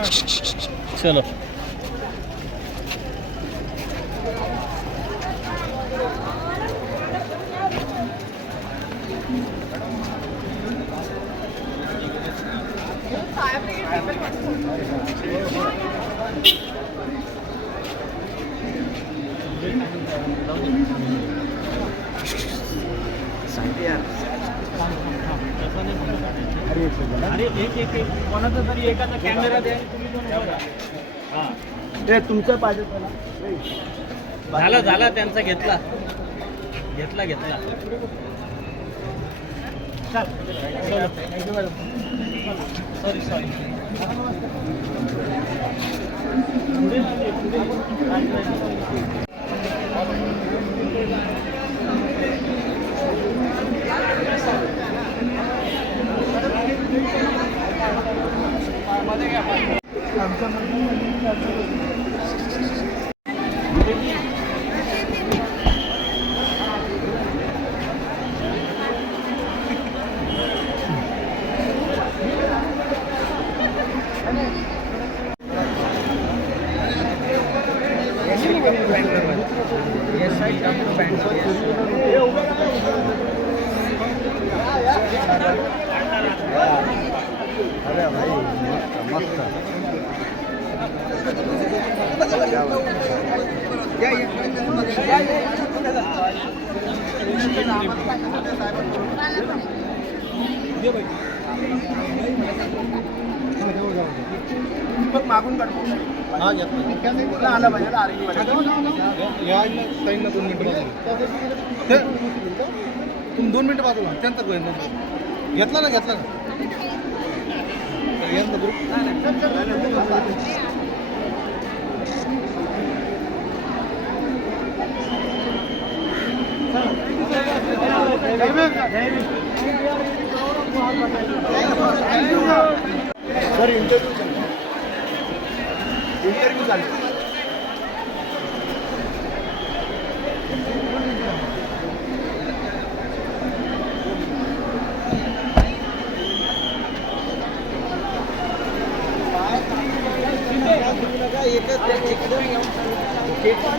चलो सांगते यार अरे एक एक कोणाचा तरी एकाचा कॅमेरा द्या. तुम्ही बघा. हा. तुमचं पाहिजे झाला झाला त्यांचा घेतला. घेतला घेतला. सॉरी सॉरी अरे भाई मस्त मस्त मागून काढतो हा घेतला आला पाहिजे या ताईंना दोन मिनिटं तुम्ही दोन मिनिटं बाजूला त्यांचा घेतला ना घेतला ना ग्रुप सर इंटरव्ह्यू इंटरव्ह्यू चालतो एकच